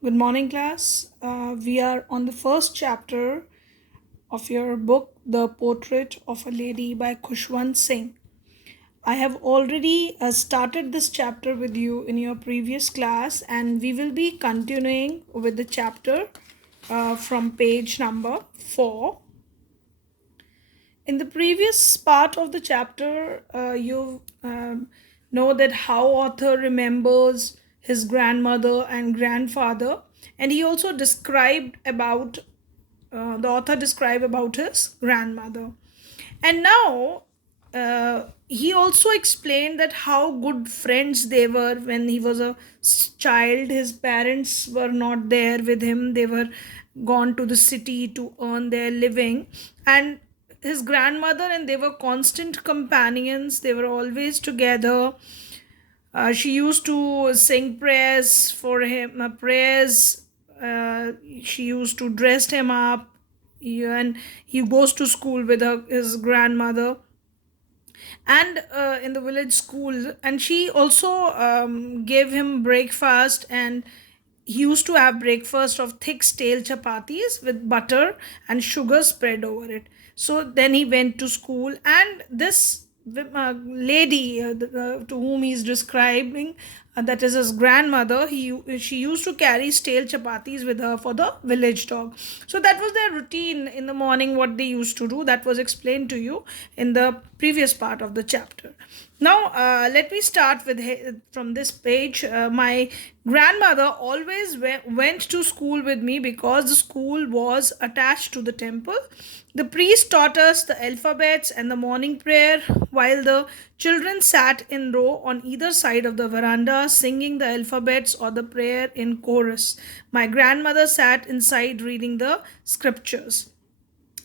Good morning, class. We are on the first chapter of your book, The Portrait of a Lady by Khushwant Singh. I have already started this chapter with you in your previous class, and we will be continuing with the chapter from page number 4. In the previous part of the chapter, you know that how author remembers his grandmother and grandfather, and he also described about the author described about his grandmother. And now he also explained that how good friends they were when he was a child. His parents were not there with him, they were gone to the city to earn their living. And his grandmother and they were constant companions, they were always together. She used to sing prayers for him, prayers. She used to dress him up, and he goes to school with his grandmother and in the village school. And she also gave him breakfast, and he used to have breakfast of thick stale chapatis with butter and sugar spread over it. So then he went to school, and this lady to whom he is describing, that is his grandmother, she used to carry stale chapatis with her for the village dog. So that was their routine in the morning, what they used to do. That was explained to you in the previous part of the chapter. Now, let me start with from this page. My grandmother always went to school with me because the school was attached to the temple. The priest taught us the alphabets and the morning prayer, while the children sat in row on either side of the veranda singing the alphabets or the prayer in chorus. My grandmother sat inside reading the scriptures.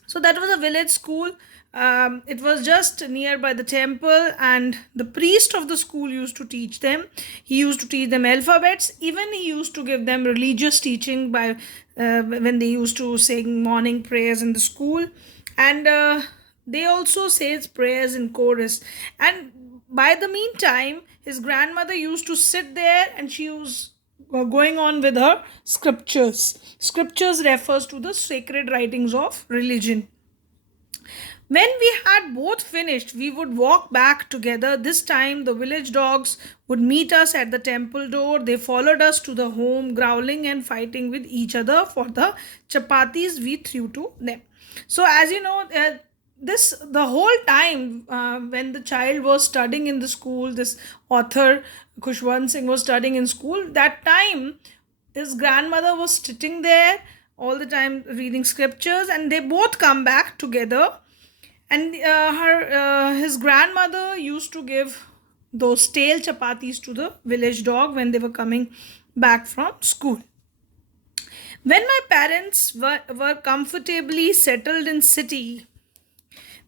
So that was a village school. It was just nearby the temple, and the priest of the school used to teach them. He used to teach them alphabets. Even he used to give them religious teaching by when they used to sing morning prayers in the school. And they also says prayers in chorus. And by the meantime, his grandmother used to sit there, and she was going on with her scriptures. Scriptures refers to the sacred writings of religion. When we had both finished, we would walk back together. This time, the village dogs would meet us at the temple door. They followed us to the home, growling and fighting with each other for the chapatis we threw to them. So, as you know, this the whole time when the child was studying in the school, this author Khushwant Singh was studying in school. That time, his grandmother was sitting there all the time reading scriptures, and they both come back together. And her his grandmother used to give those stale chapatis to the village dog when they were coming back from school. When my parents were comfortably settled in city,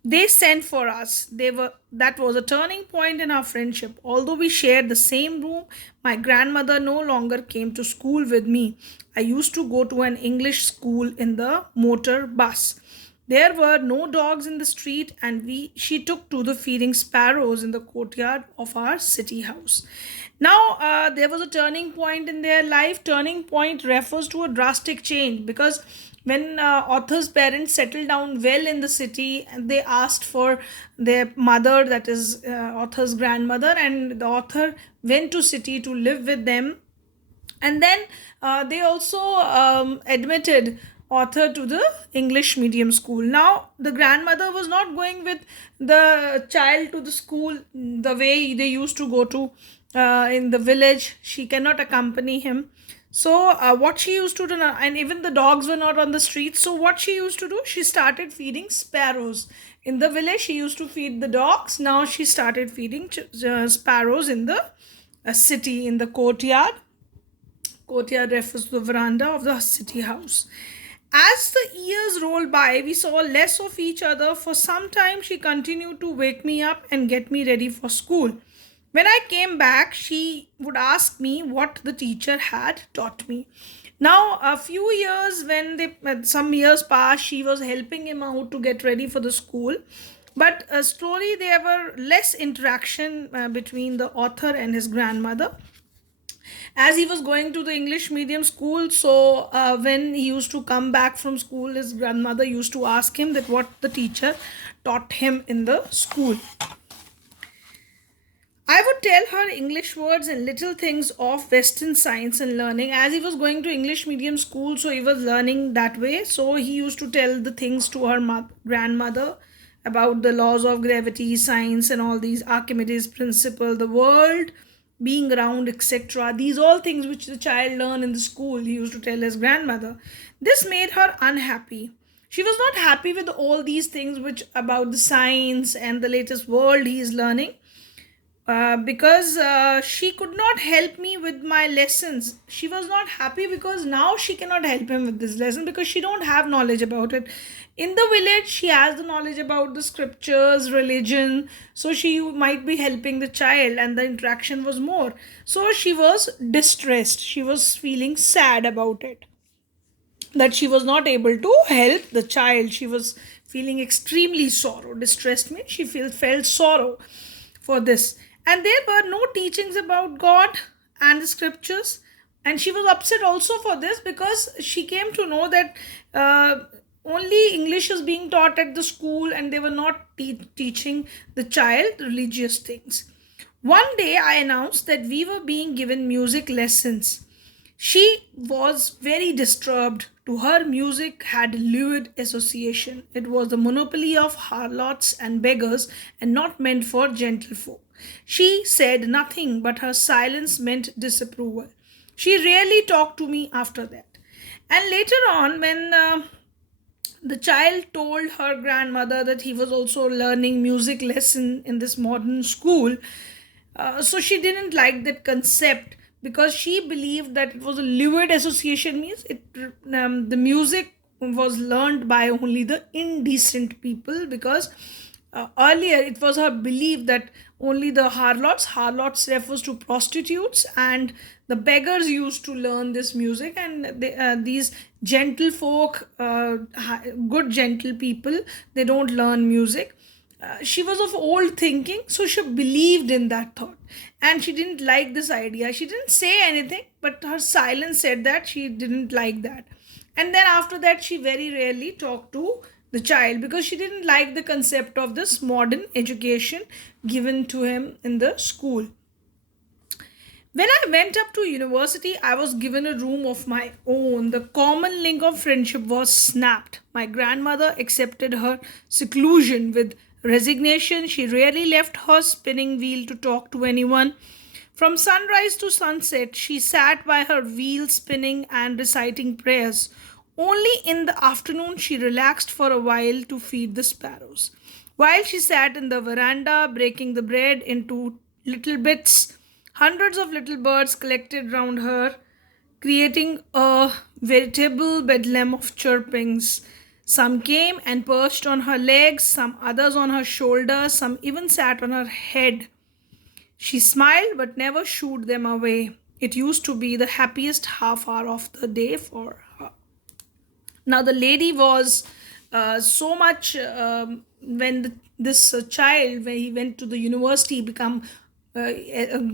they sent for us. They were That was a turning point in our friendship. Although we shared the same room, my grandmother no longer came to school with me. I used to go to an English school in the motor bus. There were no dogs in the street, and we she took to the feeding sparrows in the courtyard of our city house. Now, there was a turning point in their life. Turning point refers to a drastic change, because when author's parents settled down well in the city, and they asked for their mother, that is author's grandmother, and the author went to city to live with them. And then they also admitted author to the English medium school. Now the grandmother was not going with the child to the school the way they used to go to in the village. She cannot accompany him. So what she used to do now, and even the dogs were not on the street, so what she used to do, she started feeding sparrows. In the village she used to feed the dogs. Now she started feeding sparrows in the city, in the courtyard. Courtyard refers to the veranda of the city house. As the years rolled by, we saw less of each other. For some time, she continued to wake me up and get me ready for school. When I came back, she would ask me what the teacher had taught me. Now, a few years some years passed, she was helping him out to get ready for the school. But slowly, there were less interaction between the author and his grandmother. as he was going to the English medium school. So when he used to come back from school, his grandmother used to ask him that what the teacher taught him in the school. I would tell her English words and little things of Western science and learning. As he was going to English medium school, so he was learning that way. So he used to tell the things to her grandmother about the laws of gravity, science, and all these Archimedes principle, the world being round, etc. These all things which the child learned in the school, he used to tell his grandmother. This made her unhappy. She was not happy with all these things which about the science and the latest world he is learning, because she could not help me with my lessons. She was not happy because now she cannot help him with this lesson because she don't have knowledge about it. In the village, she has the knowledge about the scriptures, religion, so she might be helping the child, and the interaction was more. So she was distressed. She was feeling sad about it, that she was not able to help the child. She was feeling extremely sorrow. Distressed means she felt sorrow for this. And there were no teachings about God and the scriptures. And she was upset also for this because she came to know that only English is being taught at the school and they were not teaching the child religious things. One day I announced that we were being given music lessons. She was very disturbed. To her, music had lewd association. It was the monopoly of harlots and beggars and not meant for gentlefolk. She said nothing, but her silence meant disapproval. She rarely talked to me after that. And later on, when the child told her grandmother that he was also learning music lesson in this modern school, so she didn't like that concept because she believed that it was a lewd association, means the music was learned by only the indecent people, because earlier it was her belief that only the harlots refers to prostitutes, and the beggars used to learn this music, and these gentle folk, good gentle people, they don't learn music. She was of old thinking, so she believed in that thought, and she didn't like this idea. She didn't say anything, but her silence said that she didn't like that. And then after that, she very rarely talked to the child because she didn't like the concept of this modern education given to him in the school. When I went up to university, I was given a room of my own. The common link of friendship was snapped. My grandmother accepted her seclusion with resignation. She rarely left her spinning wheel to talk to anyone. From sunrise to sunset, she sat by her wheel spinning and reciting prayers. Only in the afternoon she relaxed for a while to feed the sparrows. While she sat in the veranda breaking the bread into little bits, hundreds of little birds collected round her, creating a veritable bedlam of chirpings. Some came and perched on her legs, some others on her shoulders, some even sat on her head. She smiled but never shooed them away. It used to be the happiest half hour of the day for her. Now, the lady was so much when this child, when he went to the university,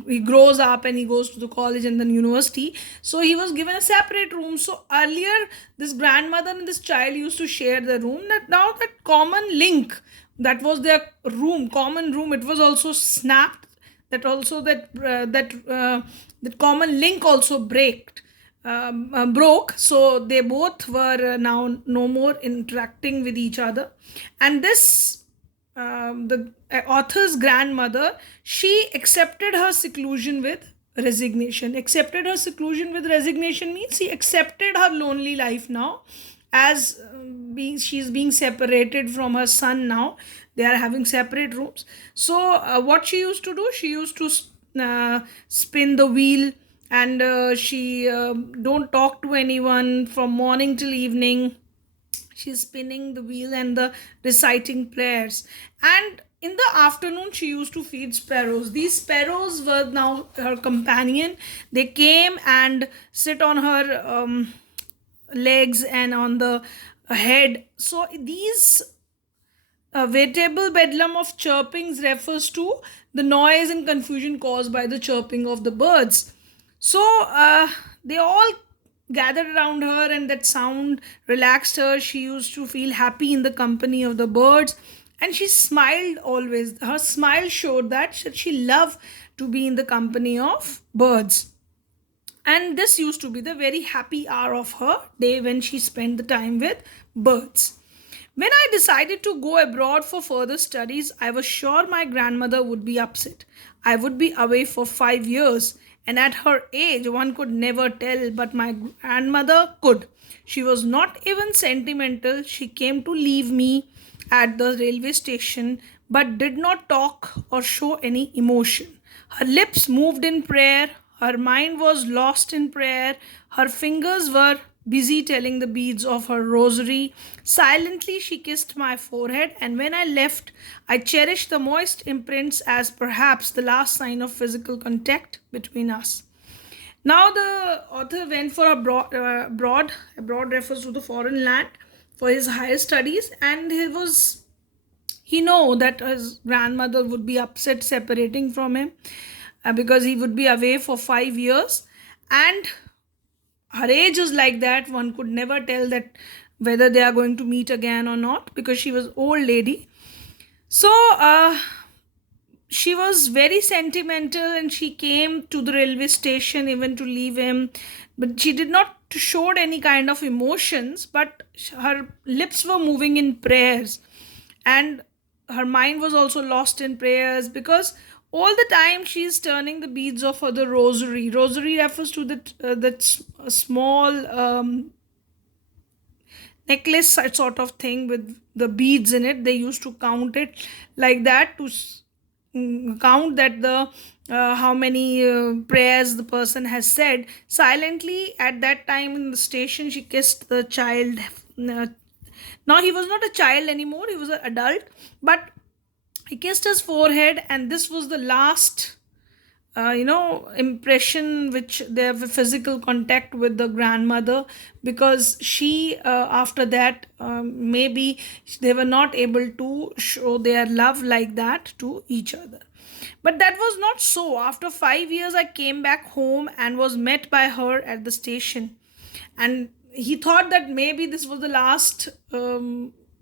he grows up and he goes to the college and then university. So he was given a separate room. So earlier, this grandmother and this child used to share the room. That now that common link, that was their room, common room, it was also snapped. That also that common link also broke, so they both were now no more interacting with each other. And this the author's grandmother, she accepted her seclusion with resignation. Accepted her seclusion with resignation means she accepted her lonely life now, as she's being separated from her son now. They are having separate rooms. So what she used to do, she used to spin the wheel, and she don't talk to anyone from morning till evening. She's spinning the wheel and the reciting prayers. And in the afternoon, she used to feed sparrows. These sparrows were now her companion. They came and sit on her legs and on the head. So these veritable bedlam of chirpings refers to the noise and confusion caused by the chirping of the birds. So they all gathered around her, and that sound relaxed her. She used to feel happy in the company of the birds, and she smiled always. Her smile showed that she loved to be in the company of birds. And this used to be the very happy hour of her day when she spent the time with birds. When I decided to go abroad for further studies, I was sure my grandmother would be upset. I would be away for 5 years, and at her age, one could never tell, but my grandmother could. She was not even sentimental. She came to leave me at the railway station but did not talk or show any emotion. Her lips moved in prayer, her mind was lost in prayer, her fingers were busy telling the beads of her rosary. Silently, she kissed my forehead, and when I left, I cherished the moist imprints as perhaps the last sign of physical contact between us. Now, the author went for abroad refers to the foreign land for his higher studies, and he know that his grandmother would be upset separating from him because he would be away for 5 years, and her age is like that. One could never tell that whether they are going to meet again or not, because she was old lady. So she was very sentimental, and she came to the railway station even to leave him, but she did not showed any kind of emotions, but her lips were moving in prayers, and her mind was also lost in prayers, because all the time she is turning the beads of the rosary refers to that small necklace sort of thing with the beads in it. They used to count it like that to count that the how many prayers the person has said. Silently at that time in the station, she kissed the child. uh, Now he was not a child anymore, he was an adult, but he kissed his forehead, and this was the last impression which they have a physical contact with the grandmother, because she after that maybe they were not able to show their love like that to each other. But that was not so. After 5 years, I came back home and was met by her at the station, and he thought that maybe this was the last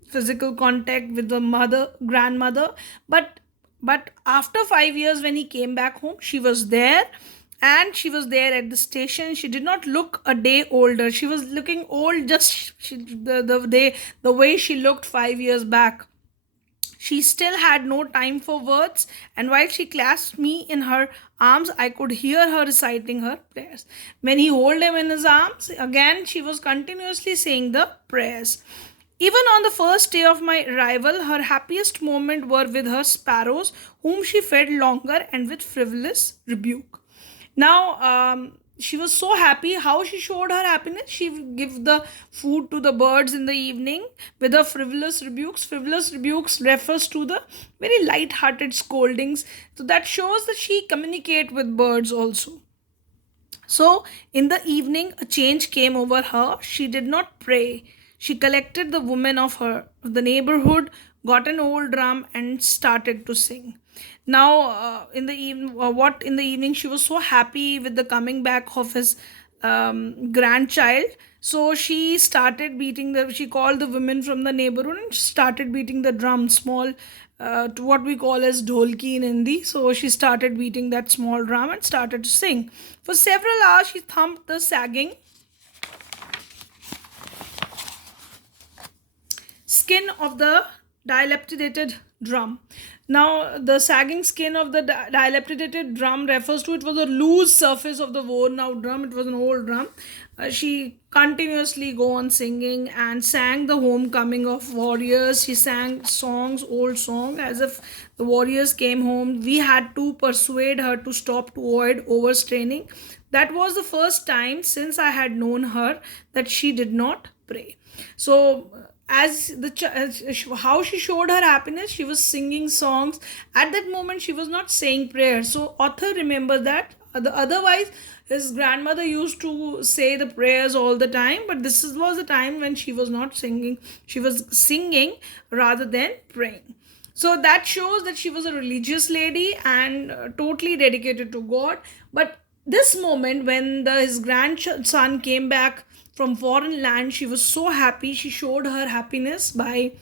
physical contact with the grandmother. But after 5 years, when he came back home, she was there, and she was there at the station. She did not look a day older. She was looking old, just the way she looked 5 years back. She still had no time for words, and while she clasped me in her arms, I could hear her reciting her prayers. When he held him in his arms, again she was continuously saying the prayers. Even on the first day of my arrival, her happiest moments were with her sparrows, whom she fed longer and with frivolous rebuke. Now, she was so happy. How she showed her happiness? She would give the food to the birds in the evening with her frivolous rebukes. Frivolous rebukes refers to the very light-hearted scoldings. So that shows that she communicate with birds also. So, in the evening, a change came over her. She did not pray. She collected the women of the neighborhood, got an old drum, and started to sing. Now, in the evening, what in the evening, she was so happy with the coming back of his grandchild. So she started beating the. She called the women from the neighborhood and started beating the drum, small, to what we call as dholki in Hindi. So she started beating that small drum and started to sing. For several hours, she thumped the sagging skin of the dilapidated drum. Now, the sagging skin of the dilapidated drum refers to, it was a loose surface of the worn out drum. It was an old drum. She continuously go on singing and sang the homecoming of warriors. She sang songs, old song, as if the warriors came home. We had to persuade her to stop to avoid overstraining. That was the first time since I had known her that she did not pray. So as how she showed her happiness, she was singing songs. At that moment, she was not saying prayers. So author remembers that. Otherwise, his grandmother used to say the prayers all the time, but was a time when she was not singing. She was singing rather than praying. So that shows that she was a religious lady and totally dedicated to God. But This moment, when his grandson came back from foreign land, she was so happy. She showed her happiness by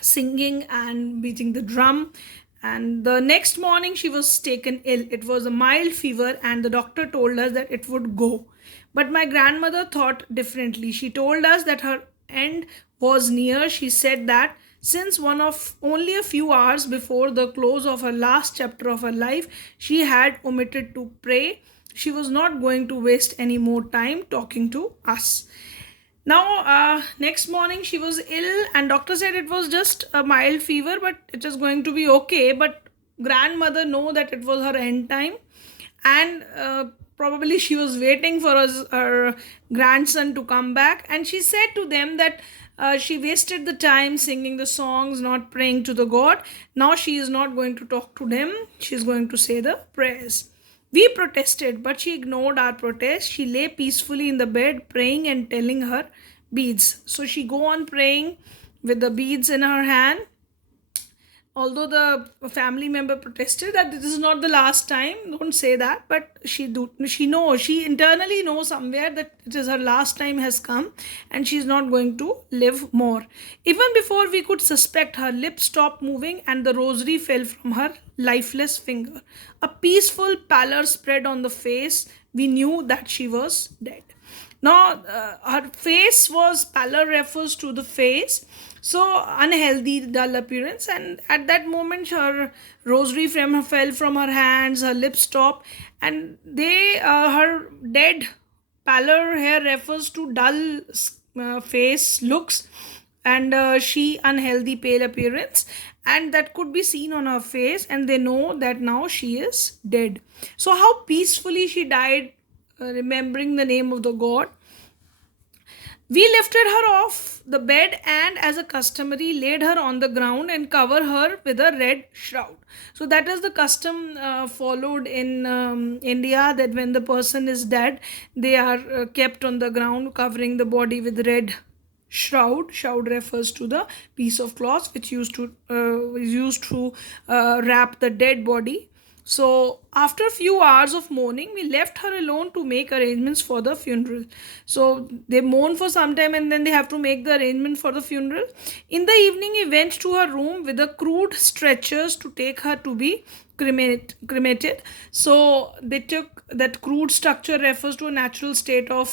singing and beating the drum. And the next morning, she was taken ill. It was a mild fever, and the doctor told us that it would go. But my grandmother thought differently. She told us that her end was near. She said that since one of only a few hours before the close of her last chapter of her life, she had omitted to pray, she was not going to waste any more time talking to us. Now, next morning she was ill, and doctor said it was just a mild fever, but it is going to be okay. But grandmother know that it was her end time, and probably she was waiting for her grandson to come back, and she said to them that she wasted the time singing the songs, not praying to the God. Now she is not going to talk to them. She is going to say the prayers. We protested, but she ignored our protest. She lay peacefully in the bed, praying and telling her beads. So she go on praying with the beads in her hand. Although the family member protested that this is not the last time, don't say that, but she internally knows somewhere that it is her last time has come, and she's not going to live more. Even before we could suspect, her lips stopped moving and the rosary fell from her lifeless finger. A peaceful pallor spread on the face. We knew that she was dead. Now, her face was pallor, refers to the face, so unhealthy, dull appearance. And at that moment, her rosary frame fell from her hands, her lips stopped, and her dead pallor here refers to dull face looks, and she unhealthy, pale appearance, and that could be seen on her face, and they know that now she is dead. So, how peacefully she died, remembering the name of the God. We lifted her off the bed and, as a customary, laid her on the ground and covered her with a red shroud. So that is the custom followed in India, that when the person is dead, they are kept on the ground, covering the body with red shroud. Shroud refers to the piece of cloth which is used to wrap the dead body. So, after a few hours of mourning, we left her alone to make arrangements for the funeral. So, they mourn for some time and then they have to make the arrangement for the funeral. In the evening, we went to her room with the crude stretchers to take her to be cremated. So, they took that crude structure, refers to a natural state of,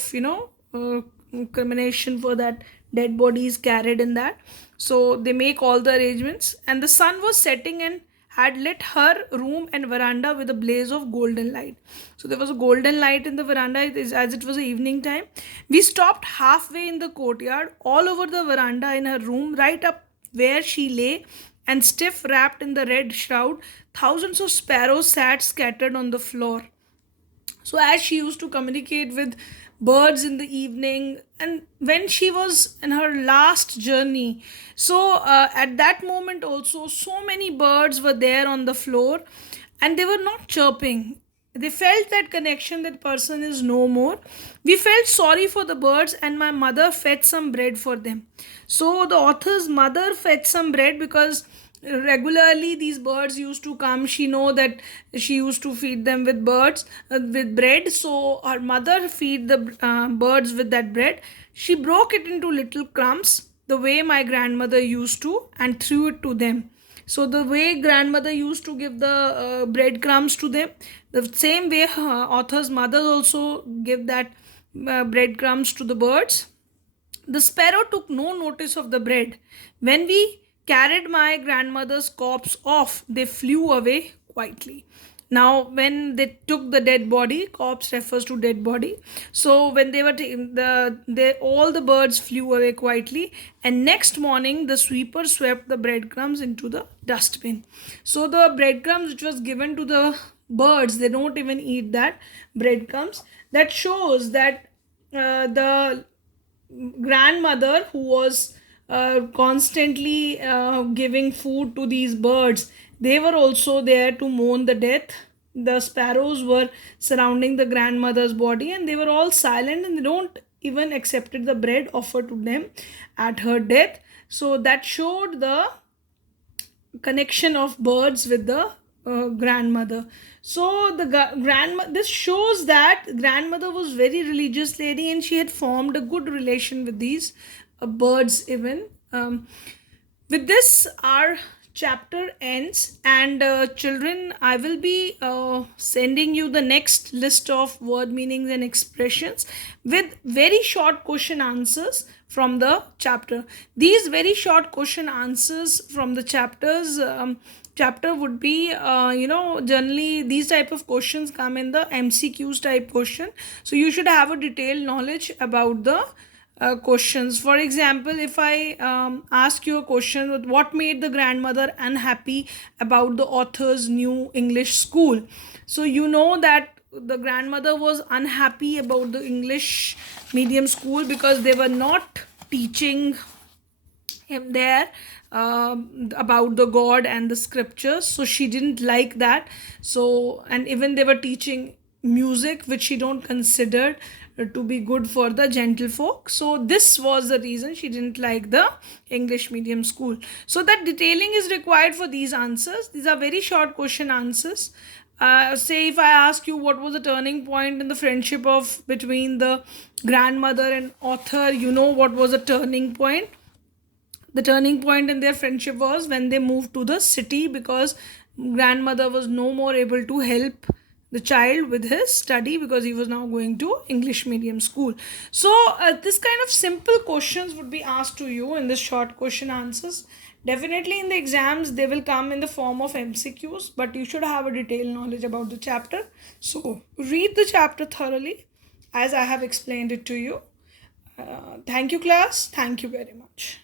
cremation, for that dead body is carried in that. So, they make all the arrangements, and the sun was setting and had lit her room and veranda with a blaze of golden light. So there was a golden light in the veranda as it was evening time. We stopped halfway in the courtyard, all over the veranda, in her room, right up where she lay, and stiff wrapped in the red shroud, thousands of sparrows sat scattered on the floor. So as she used to communicate with birds in the evening, and when she was in her last journey, so at that moment also, so many birds were there on the floor, and they were not chirping. They felt that connection, that person is no more. We felt sorry for the birds, and my mother fed some bread for them. So the author's mother fed some bread because regularly these birds used to come. She know that she used to feed them with with bread. So her mother feed the birds with that bread. She broke it into little crumbs, the way my grandmother used to, and threw it to them. So the way grandmother used to give the breadcrumbs to them, the same way author's mother also give that breadcrumbs to the birds. The sparrow took no notice of the bread. When we carried my grandmother's corpse off, they flew away quietly. Now, when they took the dead body, corpse refers to dead body. So when they were all the birds flew away quietly, and next morning the sweeper swept the breadcrumbs into the dustbin. So the breadcrumbs which was given to the birds, they don't even eat that breadcrumbs. That shows that the grandmother, who was constantly giving food to these birds, they were also there to mourn the death. The sparrows were surrounding the grandmother's body, and they were all silent, and they don't even accepted the bread offered to them at her death. So that showed the connection of birds with the grandmother. So the grandma, this shows that grandmother was very religious lady, and she had formed a good relation with these birds even. With this, our chapter ends, and children, I will be sending you the next list of word meanings and expressions with very short question answers from the chapter. These very short question answers from the chapter would be, generally these type of questions come in the MCQs type question, so you should have a detailed knowledge about the questions. For example, if I ask you a question with what made the grandmother unhappy about the author's new English school, so you know that the grandmother was unhappy about the English medium school because they were not teaching him there about the god and the scriptures, so she didn't like that. So, and even they were teaching music which she don't consider to be good for the gentlefolk, so this was the reason she didn't like the English medium school. So that detailing is required for these answers. These are very short question answers. Say if I ask you what was the turning point in the friendship of between the grandmother and author, you know what was the turning point. The turning point in their friendship was when they moved to the city, because grandmother was no more able to help the child with his study because he was now going to English medium school. So this kind of simple questions would be asked to you in this short question answers. Definitely in the exams they will come in the form of MCQs, but you should have a detailed knowledge about the chapter. So read the chapter thoroughly as I have explained it to you. Thank you, class. Thank you very much.